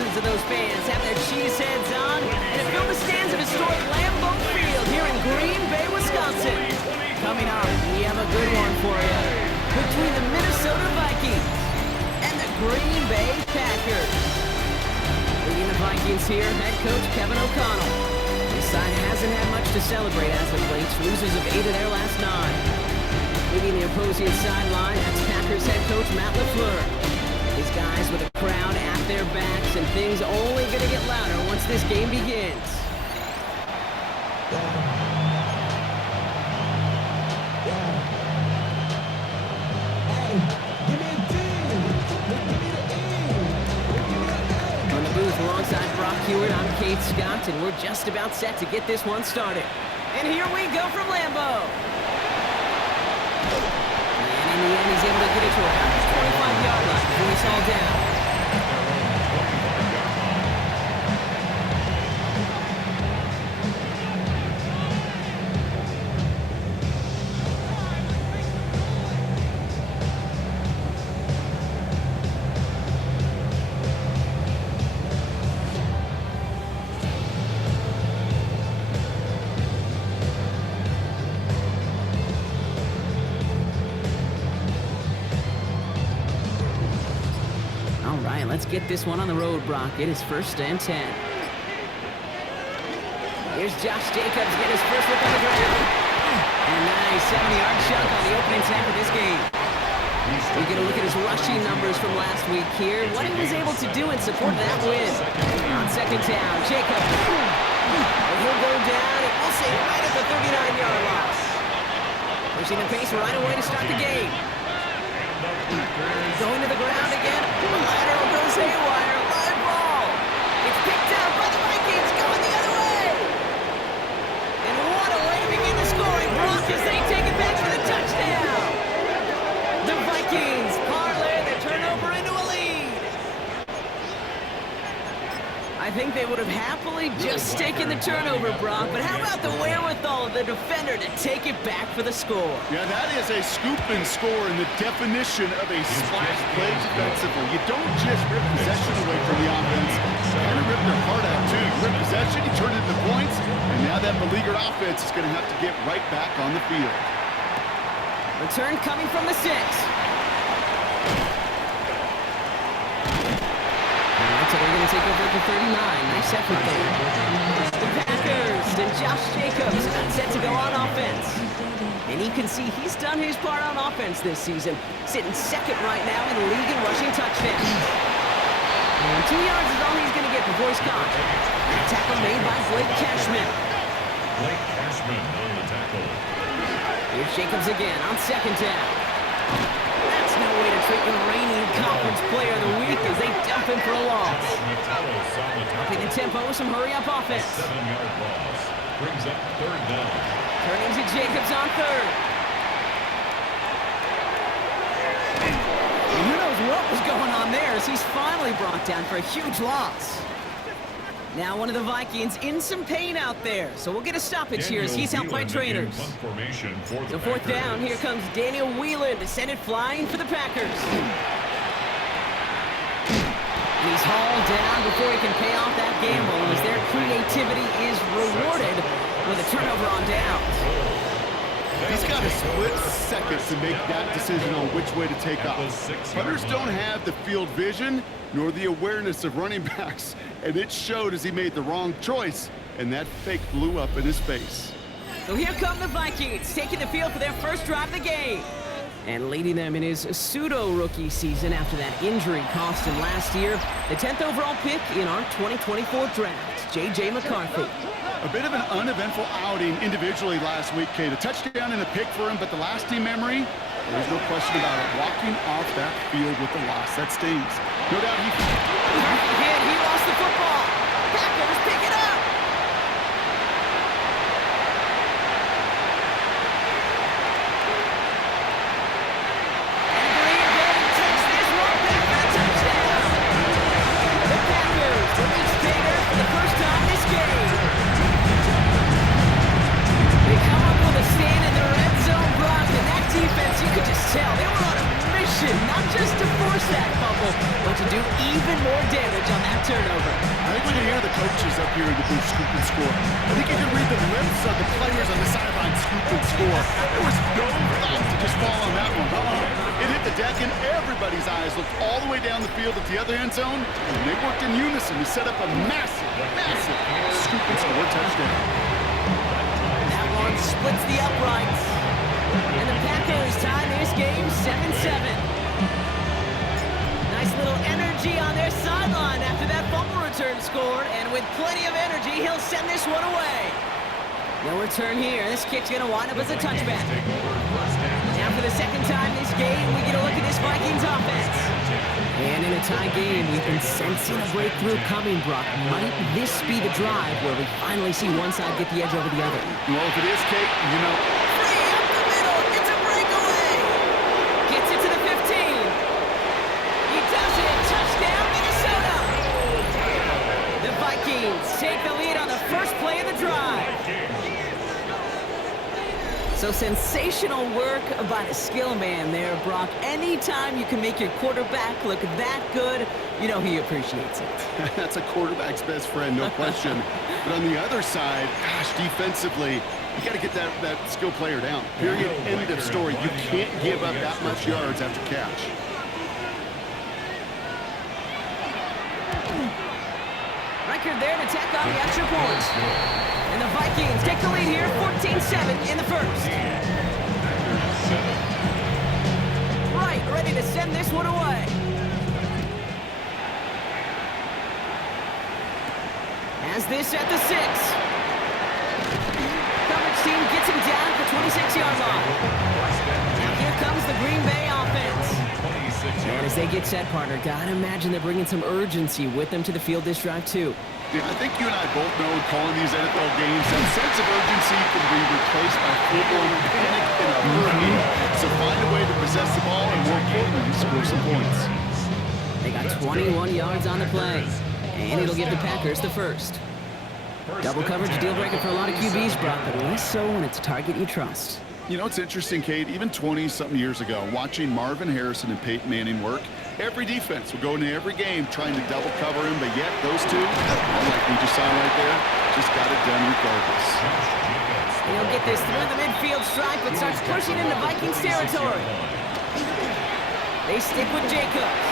thousands of those fans have their cheese heads on and have filled the stands of historic Lambeau Field here in Green Bay, Wisconsin. Coming up, we have a good one for you. Between the Minnesota Vikings and the Green Bay Packers. Leading the Vikings here, head coach Kevin O'Connell. His side hasn't had much to celebrate as of late. Losers of 8 of their last 9. Leading the opposing sideline, that's Packers head coach Matt LaFleur. These guys with a crowd at their backs, and things only going to get louder once this game begins. On the booth alongside Brock Hewitt, I'm Kate Scott, and we're just about set to get this one started. And here we go from Lambeau. And in the end, he's able to get it to about his 25-yard line before he's all down. Let's get this one on the road, Brock. It is 1st and 10. Here's Josh Jacobs get his first look on the ground. And nice 70-yard chunk on the opening snap of this game. We get a look at his rushing numbers from last week here. What he was able to do in support of that win. On 2nd down, Jacobs. He'll go down, and we'll say right at the 39-yard line. Pushing the pace right away to start the game. Going to the ground again. Lateral goes haywire. Live ball. It's picked out by the Vikings. Going the other way. And what a way to begin the scoring block as they take it back for the touchdown. The Vikings parlay the turnover into a lead. I think they would have happily just taken the turnover, Brock, but how about the wherewithal of the defender to take it back for the score? Yeah, that is a scoop and score in the definition of a splash play defensively. You don't just rip possession away from the offense. You kind of rip their heart out, too. You rip possession, you turn it into points, and now that beleaguered offense is going to have to get right back on the field. Return coming from the 6. So they're going to take over at the 39. Nice effort there. The Packers and Josh Jacobs got set to go on offense. And you can see he's done his part on offense this season, sitting 2nd right now in the league in rushing touchdowns. And 2 yards is all he's going to get before he's caught. That tackle made by Blake Cashman. Blake Cashman on the tackle. Here's Jacobs again on 2nd down. That's no way to treat your reigning conference player of the week as they dump him for a loss. Upping the tempo with some hurry-up offense. 7-yard loss. Brings up 3rd down. Turning to Jacobs on 3rd. And who knows what was going on there as he's finally brought down for a huge loss. Now one of the Vikings in some pain out there, so we'll get a stoppage here as he's helped by trainers. So 4th down, here comes Daniel Whelan to send it flying for the Packers. He's hauled down before he can pay off that gamble as their creativity is rewarded with a turnover on downs. He's got a split second to make that decision on which way to take off. Punters don't have the field vision nor the awareness of running backs, and it showed as he made the wrong choice, and that fake blew up in his face. So here come the Vikings, taking the field for their first drive of the game. And leading them in his pseudo-rookie season after that injury cost him last year, the 10th overall pick in our 2024 draft, J.J. McCarthy. A bit of an uneventful outing individually last week, Kate. A touchdown and a pick for him, but the lasting memory, there's no question about it. Walking off that field with the loss, that stings. No doubt he lost the football. Packers pick it up. And Green Bay takes this one back for the touchdown. The Packers release Tater for the first time this game. They come up with a stand in the red zone block, and that defense, you could just tell, they were on a mission, not just to force that fumble, but to do even more damage on that turnover. here in the booth, scoop and score. I think you can read the lips of the players on the sideline, scoop and score. There was no thought to just fall on that one. It hit the deck, and everybody's eyes looked all the way down the field at the other end zone, and they worked in unison to set up a massive, massive scoop and score touchdown. That one splits the uprights. And the Packers tie this game 7-7. Nice little energy on their sideline after that fumble return scored, and with plenty of energy, he'll send this one away. No return here. This kick's going to wind up as a touchback. Now for the second time this game, we get a look at this Vikings offense. And in a tie game, we've been sensing a breakthrough coming, Brock. Might this be the drive where we finally see one side get the edge over the other? Well, if it is, Kate, you know... Free up the middle. It's a breakaway. Gets it to the 15. He does it. Touchdown, Minnesota. The Vikings take the lead on the first play of the drive. So sensational work by the skill man there, Brock. Anytime you can make your quarterback look that good, you know he appreciates it. That's a quarterback's best friend, no question. But on the other side, gosh, defensively, you got to get that skill player down. Period. End of story. You can't give up that much yards after catch. Record there to tack on the extra point. And the Vikings take the lead here, 14-7 in the first. Right, ready to send this one away. Has this at the 6. Coverage team gets him down at the 26-yard line. Now here comes the Green Bay offense. And as they get set, partner, gotta imagine they're bringing some urgency with them to the field this drive, too. Yeah, I think you and I both know in calling these NFL games, that sense of urgency can be replaced by full-blown panic and a hurry. So find a way to possess the ball and, more importantly, score some points. They got 21 yards on the play, and it'll give the Packers the first. Double coverage, deal breaker for a lot of QBs, Brock, but less so when it's a target you trust. You know, it's interesting, Kate, even 20-something years ago, watching Marvin Harrison and Peyton Manning work, every defense would go into every game trying to double cover him, but yet those two, like we just saw right there, just got it done regardless. And he'll get this through the midfield stripe, but starts pushing into Vikings territory. They stick with Jacobs.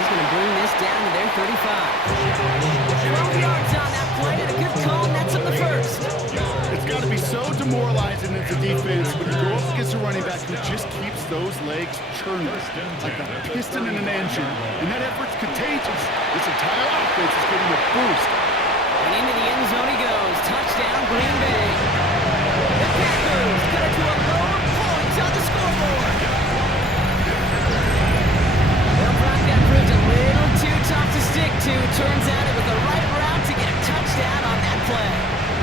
He's going to bring this down to their 35. 12 yards on that play, and a good call nets up the first. It's got to be so demoralizing as a defense when you go up against a running back who just keeps those legs churning like a piston in an engine, and that effort's contagious. This entire offense is getting a boost. And into the end zone he goes. Touchdown, Green Bay. The Packers cut it to a lower point on the scoreboard. Well, Brock, that proved a little too tough to stick to. Turns out it was the right route to get a touchdown on that play.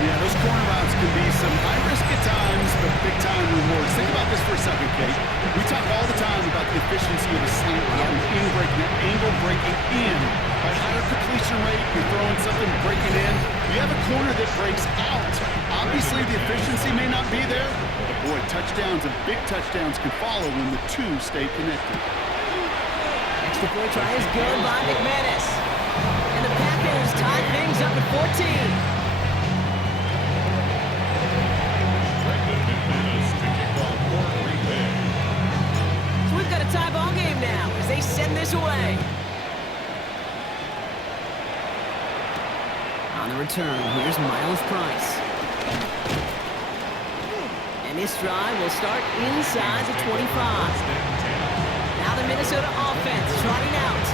Yeah, those corner routes can be some high risk at times, but big-time rewards. Think about this for a second, Kate. We talk all the time about the efficiency of a slant route and in-breaking, angle breaking in. By higher completion rate, you're throwing something breaking in. You have a corner that breaks out. Obviously, the efficiency may not be there, but boy, touchdowns and big touchdowns can follow when the two stay connected. Extra point try is good by McManus. And the Packers tie things up at 14. So we've got a tie ball game now as they send this away. On the return, here's Miles Price. And this drive will start inside the 25. Now the Minnesota offense trotting out.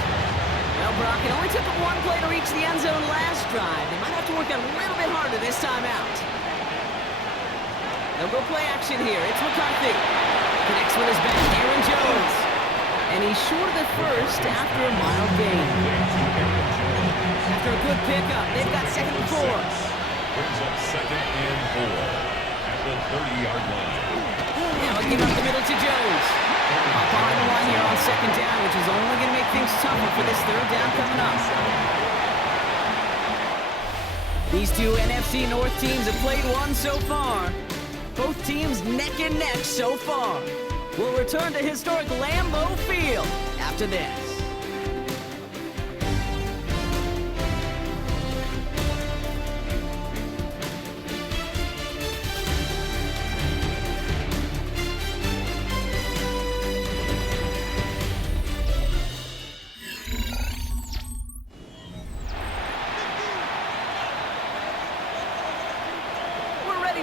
Well, Brock, it only took one play to reach the end zone last drive. They might have to work a little bit harder this time out. They'll go play action here. It's McCarthy. Connects with his back, Aaron Jones. And he's short of the first after a mild gain. After a good pickup, they've got 2nd and 4. Brings up 2nd and 4 at the 30-yard line. Now he'll give up the middle to Jones. Up on the line here on 2nd down, which is only going to make things tougher for this 3rd down coming up. These two NFC North teams have played one so far. Both teams neck and neck so far. We'll return to historic Lambeau Field after this.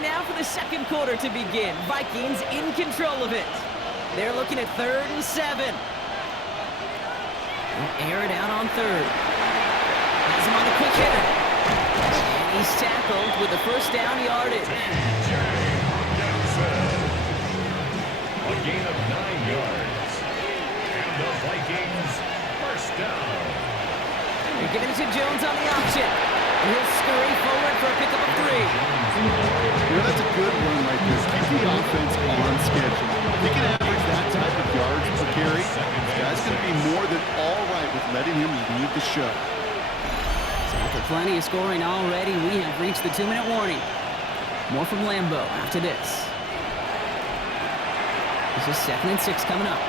now for the second quarter to begin. Vikings in control of it. They're looking at 3rd and 7. They'll air it out on 3rd. Has him on the quick hitter. And he's tackled with the first down yardage. A gain of 9 yards. And the Vikings first down. They're giving it to Jones on the option. And he'll scurry forward for a pickup of 3. That's a good run right there. Keep the offense on schedule. If he can average that type of yards per carry, this guy's going to be more than all right with letting him lead the show. So after plenty of scoring already, we have reached the 2-minute warning. More from Lambeau after this. This is 2nd and 6 coming up.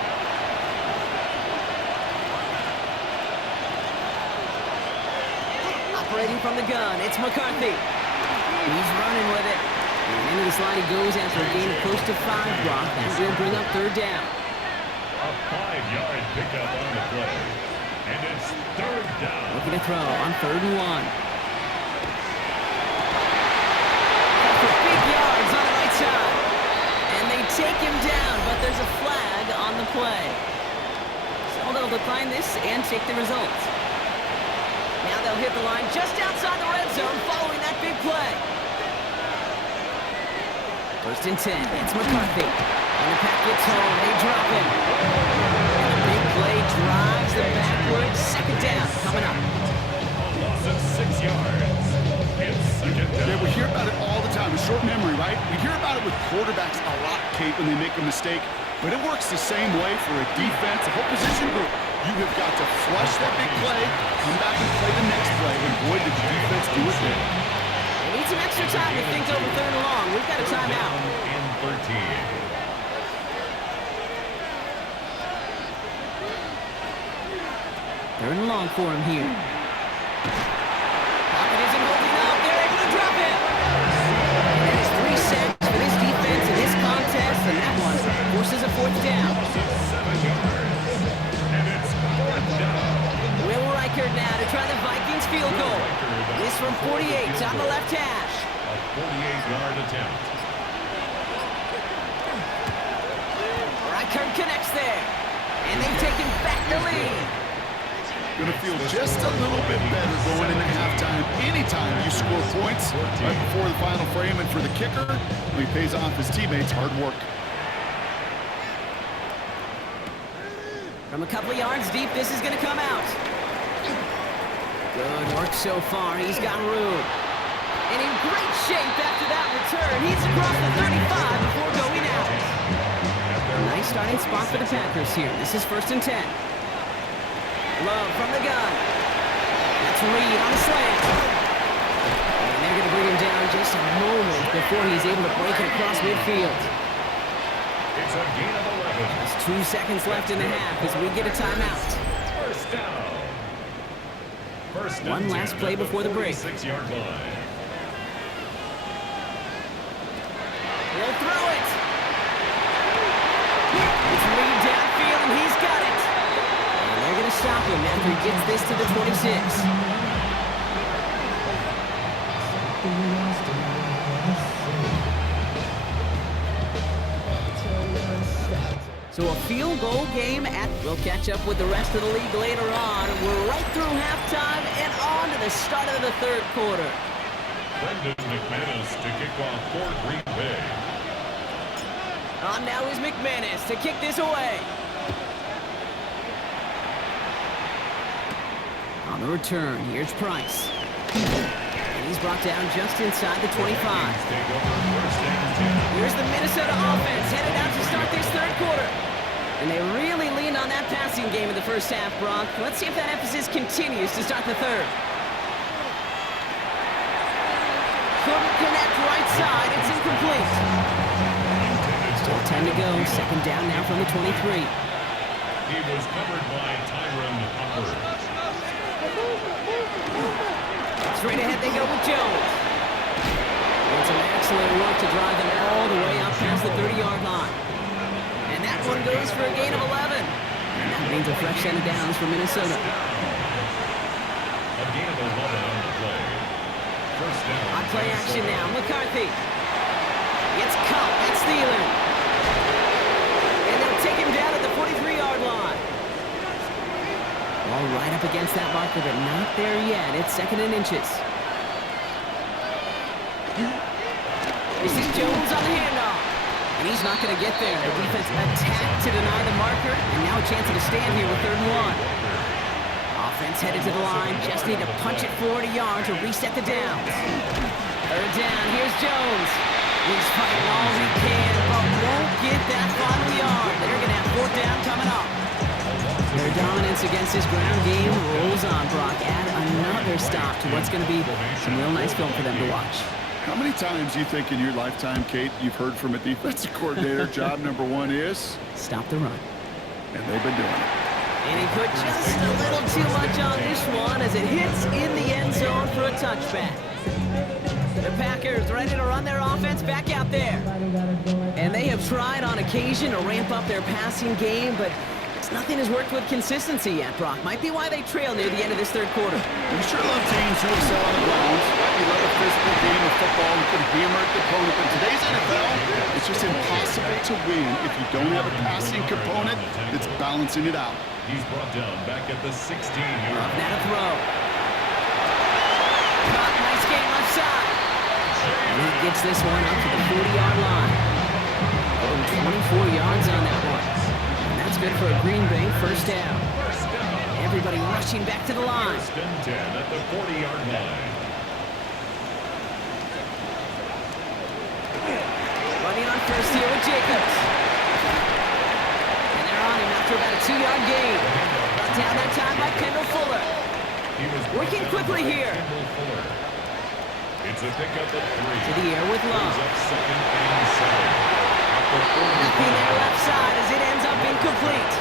Operating from the gun, it's McCarthy. He's running with it. And into the slide he goes after a gain of close to 5 block. That will bring up 3rd down. A 5-yard pickup on the play. And it's 3rd down. Looking to throw on 3rd and 1. For big yards on the right side. And they take him down, but there's a flag on the play. So they'll decline this and take the result. Now they'll hit the line just outside the red zone following that big play. 1st and 10. It's McCarthy. And the pack gets home. They drop him. And the big play drives them backwards. 2nd down coming up. A loss of 6 yards. It's 2nd down. Yeah, we hear about it all the time. A short memory, right? We hear about it with quarterbacks a lot, Kate, when they make a mistake. But it works the same way for a defense, a whole position group. You have got to flush that big play, come back and play the next play, and boy, did the defense do it there. They need some extra time to think over 3rd and long. We've got a timeout. And 13. 3rd and long for him here. Pocket isn't holding up. They're able to drop him. That is 3 sacks for this defense in this contest, and that one forces a 4th down. 7 yards. And it's 4th down. Will Reichert now to try the Vikings field goal. This from 48 on the left hash. A 48-yard attempt. Reichert connects there. And they've taken back the lead. Going to feel just a little bit better going into halftime. Anytime you score points right before the final frame, and for the kicker, he pays off his teammates' hard work. From a couple of yards deep, this is going to come out. Good work so far. He's got room. And in great shape after that return. He's across the 35 before going out. A nice starting spot for the Packers here. This is 1st and 10. Love from the gun. That's Reed on the slant. And they're going to bring him down just a moment before he's able to break it across midfield. It's a gain of 11. Just 2 seconds left in the half as we get a timeout. First down. First and One last 10 play at the before the break. 46-yard line. He'll throw it. It's Reed downfield, and he's got it. And they're going to stop him after he gets this to the 26. So a field goal game we'll catch up with the rest of the league later on. We're right through halftime and on to the start of the 3rd quarter. Brendan McManus to kick off for Green Bay. On now is McManus to kick this away. On the return, here's Price. And he's brought down just inside the 25. Here's the Minnesota offense headed out to start this 3rd quarter. And they really leaned on that passing game in the first half, Brock. Let's see if that emphasis continues to start the 3rd. Couldn't connect right side. It's incomplete. Still 10 to go. 2nd down now from the 23. He was covered by Tyron Hopper. Straight ahead they go with Jones. And some excellent work to drive them all the way out past the 30-yard line. And that one goes for a gain of 11. And that means a fresh set of downs for Minnesota. A gain of 11 on the play. First down. On play action now, McCarthy. It's caught. That's Thielen. And they'll take him down at the 43-yard line. All right up against that marker, but not there yet. It's 2nd and inches. This is Jones on the handoff. And he's not going to get there. The defense attacked to deny the marker, and now a chance at a stand here with 3rd and 1. Offense headed to the line. Just need to punch it forward a yard to reset the downs. 3rd down. Here's Jones. He's fighting all he can, but won't get that final yard. They're going to have 4th down coming up. Their dominance against this ground game rolls on, Brock. Add another stop to what's going to be some real nice film for them to watch. How many times do you think in your lifetime, Kate, you've heard from a defensive coordinator, job number 1 is? Stop the run. And they've been doing it. And he put just a little too much on this one as it hits in the end zone for a touchback. The Packers ready to run their offense back out there. And they have tried on occasion to ramp up their passing game, but nothing has worked with consistency yet, Brock. Might be why they trail near the end of this 3rd quarter. We sure love teams who excel on the ground. We love a physical game of football. We can hammer at the opponent. But in today's NFL, it's just impossible to win if you don't have a passing component that's balancing it out. He's brought down back at the 16-yard line. Now to throw. Caught, nice game left side. And he gets this one up to the 40-yard line. Oh, 24 yards on that one. That's good for a Green Bay 1st down. Everybody rushing back to the line. 1st and 10 at the 40-yard line. Running on 1st here with Jacobs. And they're on him after about a 2-yard gain. Brought down that time by Kendall Fuller. Working quickly here. It's a pickup at 3. To the air with Love. Up 2nd and 7. Nothing there left side as it ends up incomplete.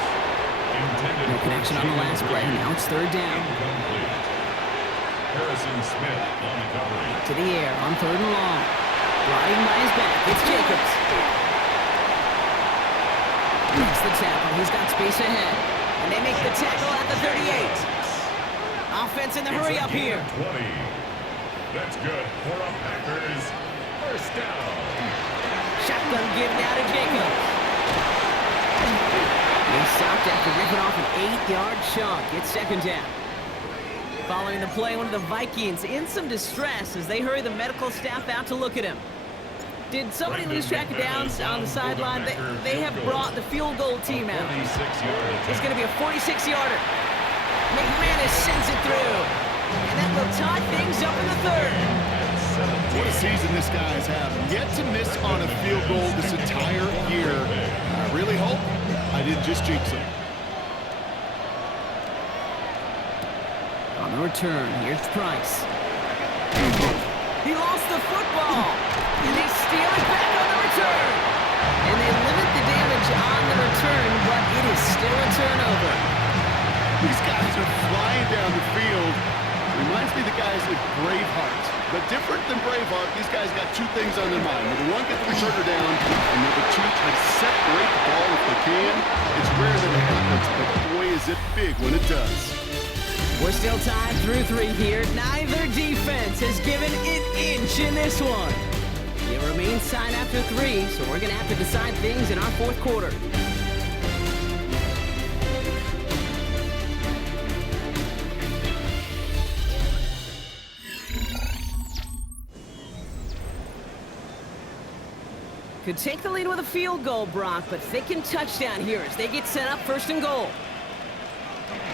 No connection on the last play. Now it's 3rd down. Incomplete. Harrison Smith on the coverage. To the air on 3rd and long. Riding by his back. It's Jacobs. Makes the tackle. He's got space ahead. And they make the tackle at the 38. Offense in the hurry up here. 20. That's good for a Packers 1st down. Shotgun give now to Jacobs. He stopped after ripping off an 8-yard chunk. It's 2nd down. Following the play, one of the Vikings in some distress as they hurry the medical staff out to look at him. Did somebody lose track of downs on the sideline? They have brought the field goal team out. It's going to be a 46-yarder. McManus sends it through. And that will tie things up in the 3rd. What a season this guy's having. Yet to miss on a field goal this entire year. I really hope I didn't just jinx him. On the return, here's Price. He lost the football. And they steal it back on the return. And they limit the damage on the return, but it is still a turnover. These guys are flying down the field. Reminds me of the guys like Braveheart. But different than Braveheart, these guys got 2 things on their mind. Number 1, get the returner down. And number 2, try to separate the ball if they can. It's rare that it happens, but boy, is it big when it does. We're still tied through 3 here. Neither defense has given an inch in this one. It remains tied after 3, so we're going to have to decide things in our 4th quarter. Could take the lead with a field goal, Brock, but thinking touchdown here as they get set up 1st and goal.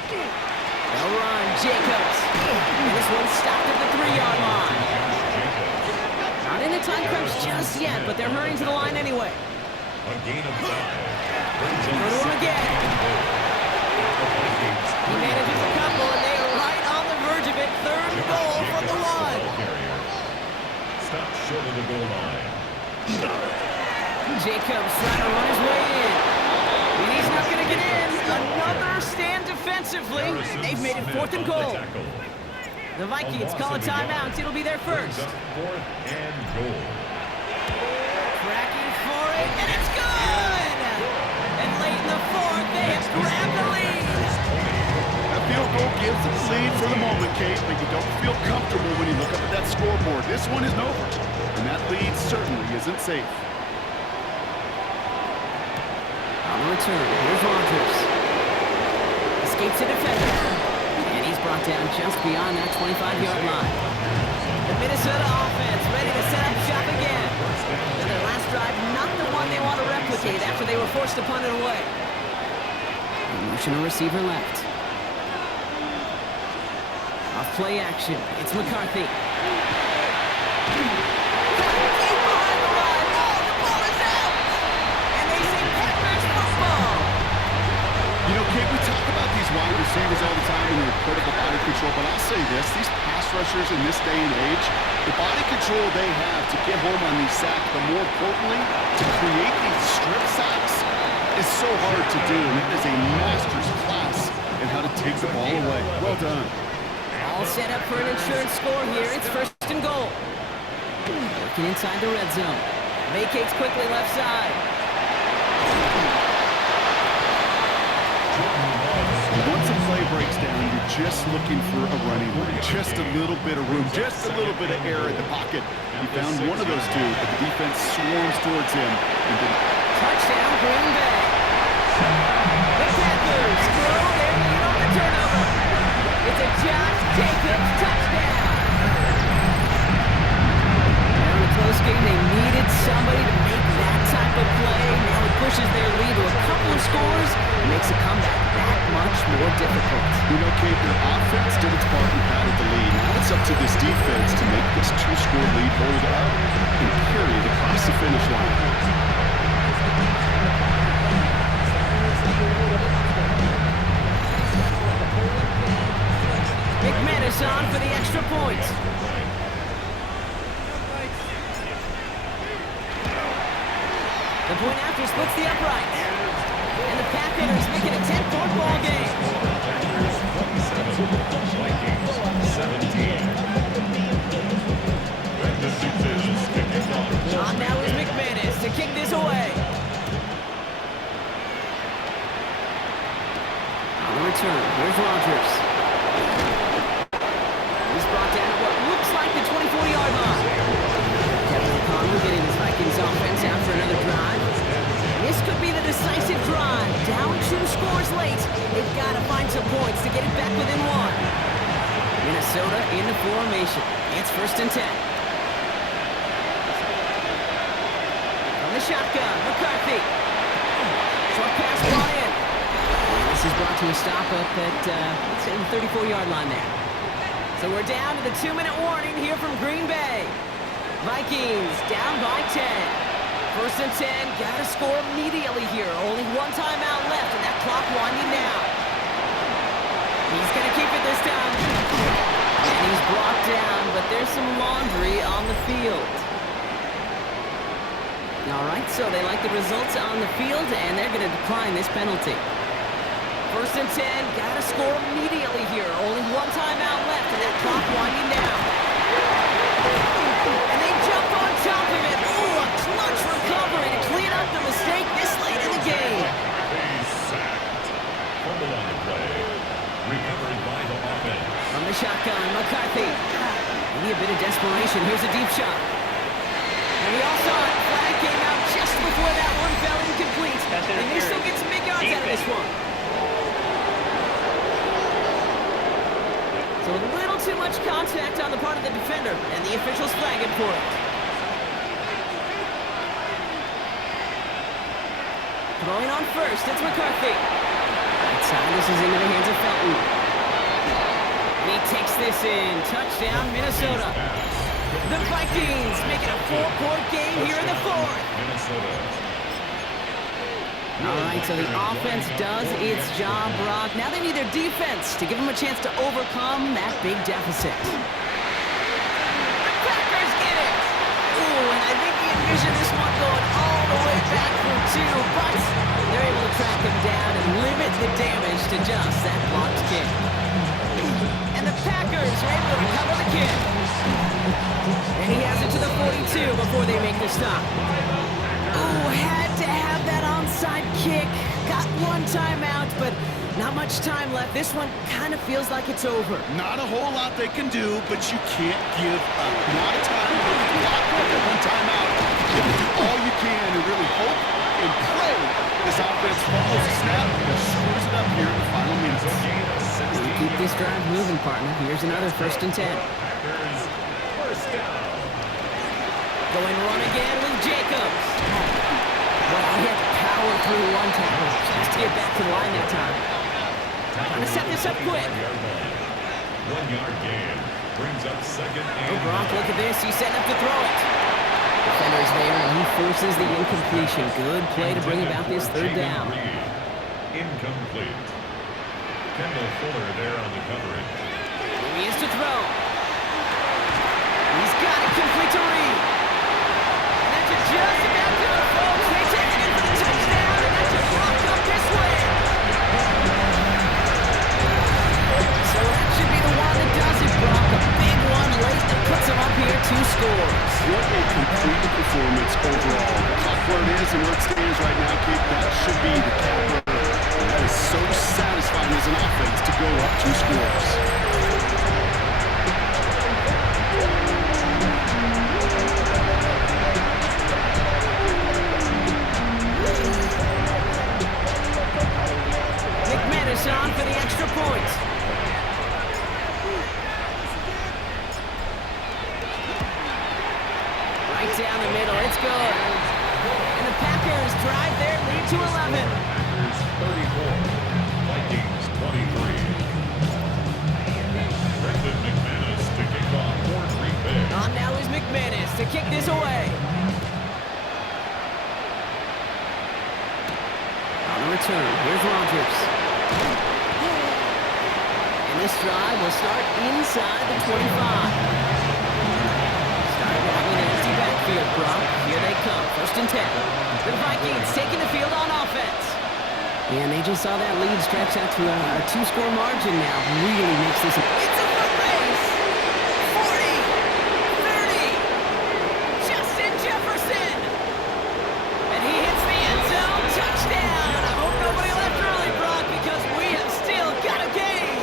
They'll run, Jacobs. And this one's stopped at the 3-yard line. Not in a time crunch just yet, but they're hurrying to the line anyway. A gain of 5. Go to him again. He manages a couple, and they are right on the verge of it. 3rd and goal from the 1. Stop short of the goal line. Jacobs trying to run his way in. And he's not going to get in. Another stand defensively. They've made it 4th and goal. The Vikings call a timeout. It'll be their first. 4th and goal. Tracking for it, and it's good! And late in the 4th, they have grabbed the lead. That field goal gives them the lead for the moment, Kate, but you don't feel comfortable when you look up at that scoreboard. This one is over, and that lead certainly isn't safe. On the return, here's Rodgers. Escapes a defender. And he's brought down just beyond that 25-yard line. The Minnesota offense ready to set up shop again. And their last drive, not the one they want to replicate after they were forced to punt it away. Motion a receiver left. Off play action. It's McCarthy. You know, Kate, we talk about these wide receivers all the time and their critical body control, but I'll say this, these pass rushers in this day and age, the body control they have to get home on these sacks, but more importantly, to create these strip sacks is so hard to do, and it is a master's class in how to take the ball away. Well done. All set up for an insurance score here. It's first and goal. Working inside the red zone. Vacates quickly left side. Once a play breaks down, you're just looking for a running room. Just a little bit of room, just a little bit of air in the pocket. He found one of those two, but the defense swarms towards him. And then Touchdown, Green Bay. The Packers throw their lead on the turnover. It's a Josh Jacobs touchdown. Now in a close game, they needed somebody to make that type of play. Now it pushes their lead to a couple of scores and makes a comeback that much more difficult. You know, Kate, their offense did its part and padded the lead. Now it's up to this defense to make this two-score lead hold up and carry it across the finish line. McManus on for the extra point. The point after splits the uprights. And the Packers make it a 10-point ball game. Vikings 17. On now is McManus to kick this away. On the return, here's Rodgers. He's brought down at what looks like the 24-yard line. Kevin O'Connell getting his Vikings offense out for another drive. This could be the decisive drive. Down 2 scores late. They've got to find some points to get it back within 1. Minnesota in the formation. It's first and 10. From the shotgun, McCarthy. Short pass brought in. And this is brought to a stop up at, let's say, the 34-yard line there. So we're down to the 2-minute warning here from Green Bay. Vikings down by 10. First and 10, gotta score immediately here. Only 1 timeout left, and that clock winding down. He's gonna keep it this time. And he's brought down, but there's some laundry on the field. All right, so they like the results on the field, and they're gonna decline this penalty. First and 10, gotta score immediately here. Only 1 timeout left, and that clock winding down. And they jump on top of it. Ooh, a clutch recovery to clean up the mistake this late in the game. He's sacked. Fumble on the play. Recovered by the offense. From the shotgun, McCarthy. Maybe a bit of desperation. Here's a deep shot. And we all saw it. Flag came out just before that one fell incomplete. And they still get some big yards out of this one. So a little too much contact on the part of the defender, and the officials flag it for it. Throwing on first, it's McCarthy. Right side, this is into the hands of Felton. And he takes this in. Touchdown, Minnesota. The Vikings make it a 4-point game here in the 4th. Minnesota. All right, so the offense does its job, Brock. Now they need their defense to give them a chance to overcome that big deficit. The Packers get it! Ooh, and I think he envisioned this one going all the way back for 2, but they're able to track him down and limit the damage to just that blocked kick. And the Packers are able to recover the kick. And he has it to the 42 before they make the stop. Ooh, had to have that onside kick. Got 1 timeout, but not much time left. This one kind of feels like it's over. Not a whole lot they can do, but you can't give up. Not a time to block with 1 timeout. You have to do all you can and really hope and pray this offense this drive moving, partner. Here's another 1st and 10. Packers, first down. Going run again with Jacobs. Well, he had to power through one tackle just to get back to the line that time. Trying to set this up quick. 1 yard gain. Brings up 2nd and Gronk, look at this. He's setting up to throw it. Defender's there, and he forces the incompletion. Good play to bring about this 3rd down. Incomplete. Kendall Fuller there on the coverage. Here he is to throw. He's got it complete to Reed. And that's just about to it, folks. They take it in for the touchdown, and that's just locked up this way. So that should be the one that does it, Brock. A big one late that puts him up here 2 scores. What a complete performance overall. Tough where it is and where it stands right now, Kate. That should be the capper. That is so satisfying as an offense to go up 2 scores. McManus on for the extra point. Right down the middle, it's good. And the Packers drive their lead to 11. Packers 34, Vikings 23. Brendan McManus to kick off for Green Bay. On now is McManus to kick this away. On the return, here's Rodgers. And this drive will start inside the 25. Starting out with an empty backfield, Brock. Here they come, 1st and 10. The Vikings taking the field on offense. And they just saw that lead stretch out to a 2-score margin now. Really makes this a... It's a foot race! 40, 30, Justin Jefferson! And he hits the end zone, touchdown! I hope nobody left early, Brock, because we have still got a game!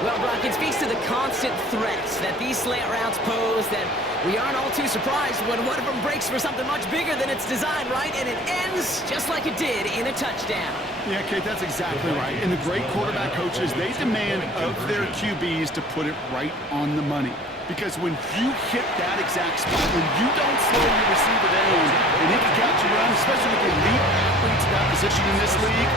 Well, Brock, it speaks to the constant threats that these slant routes pose, that we aren't all too surprised when one of them breaks for something much bigger than its design, right? And it ends just like it did in a touchdown. Yeah, Kate, that's exactly right. And the great quarterback coaches, they demand of their QBs to put it right on the money. Because when you hit that exact spot, when you don't slow your receiver down and he can catch you run, especially with elite athletes in that position in this league,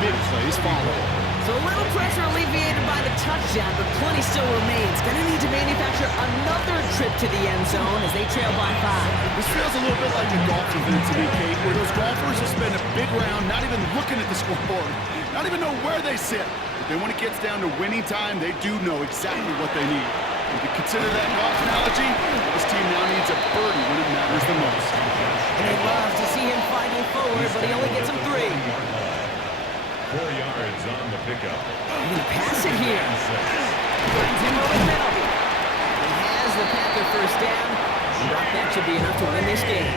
big plays follow. So a little pressure alleviated by the touchdown, but plenty still remains. Gonna need to manufacture another trip to the end zone as they trail by 5. This feels a little bit like a golf event to me, Kate, where those golfers will spend a big round not even looking at the scoreboard, not even know where they sit. But then when it gets down to winning time, they do know exactly what they need. If you consider that golf analogy, this team now needs a birdie when it matters the most. And they love to see him fighting forward, but he only gets him 3. 4 yards on the pickup. He's gonna pass it here. Finds him over the middle. He has the Packer 1st down. Brock, that should be enough to win this game.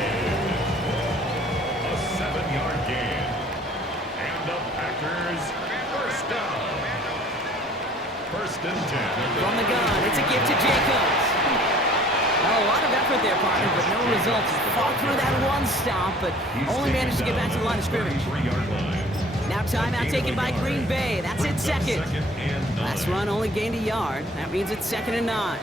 A 7-yard gain. And the Packers 1st down. 1st and 10. From the gun, it's a gift to Jacobs. Well, a lot of effort there, partner, but no results. Fought through that one stop, but only managed to get back to the line of scrimmage. 3-yard line. Now timeout taken by Green Bay. That's it, 2nd. Last run only gained a yard. That means it's 2nd and 9.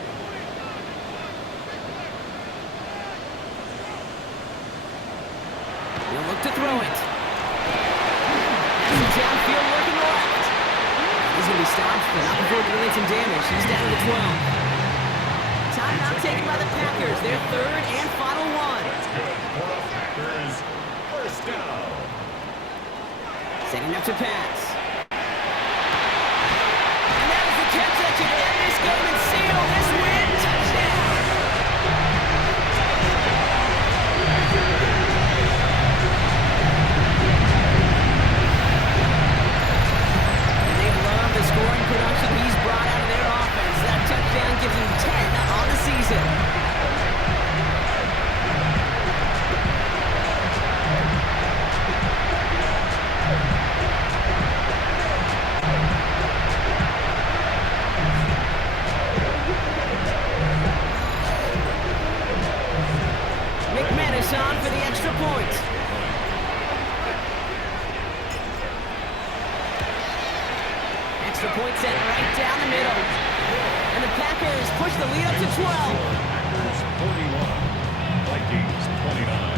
He'll look to throw it. Has him downfield working left. He's going to be stopped, but not before doing some damage. He's down to the 12. Timeout taken by the Packers. Their 3rd and final one. That's good for the Packers. 1st down. Setting up to pass. And that is the catch that should end this game and seal this win. Touchdown! And they love the scoring production he's brought out of their offense. That touchdown gives him 10 on the season. McManus on for the extra point. Point sent right down the middle. And the Packers push the lead up to 12. Packers 41, Vikings 29.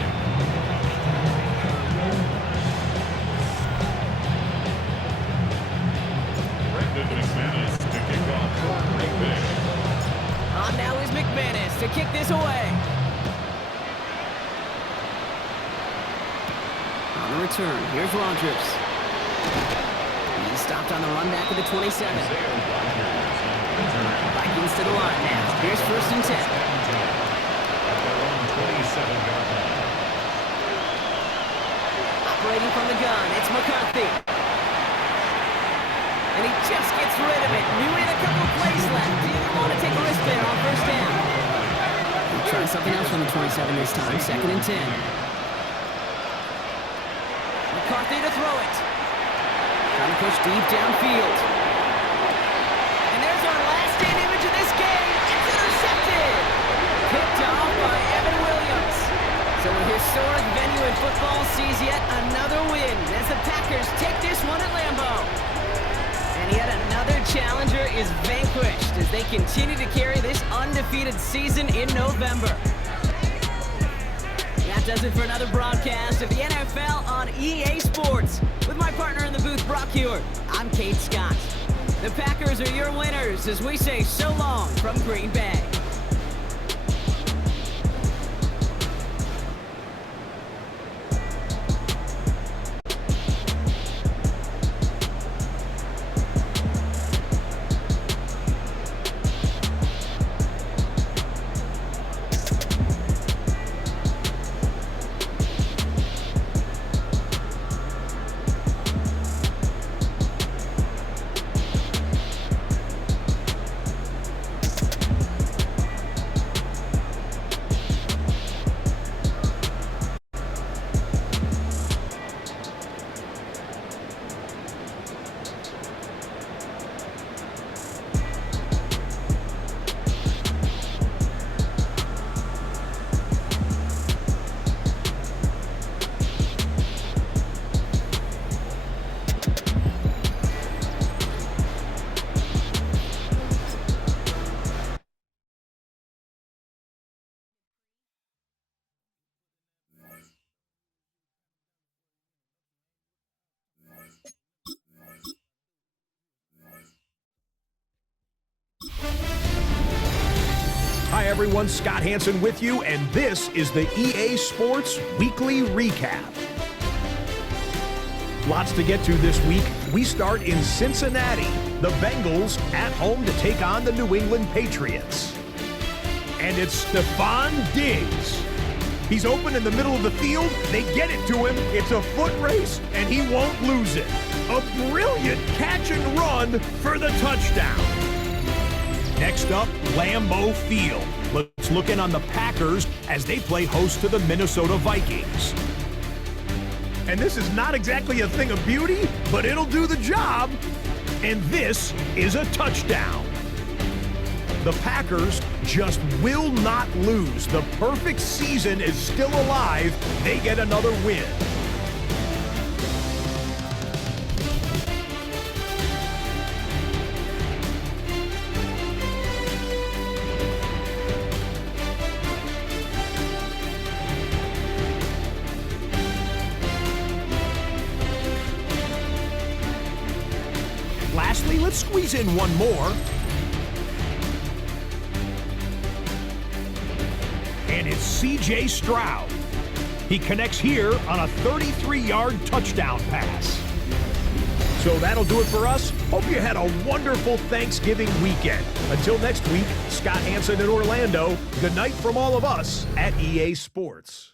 McManus to kick off for Green Bay. On now is McManus to kick this away. On the return, here's Rodgers. He's stopped on the run back of the 27. Vikings to the line now. Here's 1st and 10. At their own 27-yard line. Operating from the gun, it's McCarthy. And he just gets rid of it. Knew he had a couple of plays left. Didn't want to take a risk there on 1st down. He'll try something else from the 27 this time. 2nd and 10. McCarthy to throw it. Trying to push deep downfield. And there's our last stand image of this game. It's intercepted. Picked off by Evan Williams. So a historic venue in football sees yet another win as the Packers take this one at Lambeau. And yet another challenger is vanquished as they continue to carry this undefeated season in November. That does it for another broadcast of the NFL on EA Sports. With my partner in the booth, Brock Hewitt, I'm Kate Scott. The Packers are your winners as we say so long from Green Bay. Hi everyone, Scott Hansen with you, and this is the EA Sports Weekly Recap. Lots to get to this week. We start in Cincinnati. The Bengals at home to take on the New England Patriots. And it's Stephon Diggs. He's open in the middle of the field. They get it to him. It's a foot race, and he won't lose it. A brilliant catch and run for the touchdown. Next up, Lambeau Field. Let's look in on the Packers as they play host to the Minnesota Vikings. And this is not exactly a thing of beauty, but it'll do the job. And this is a touchdown. The Packers just will not lose. The perfect season is still alive. They get another win. Lastly, let's squeeze in one more. And it's C.J. Stroud. He connects here on a 33-yard touchdown pass. So that'll do it for us. Hope you had a wonderful Thanksgiving weekend. Until next week, Scott Hansen in Orlando. Good night from all of us at EA Sports.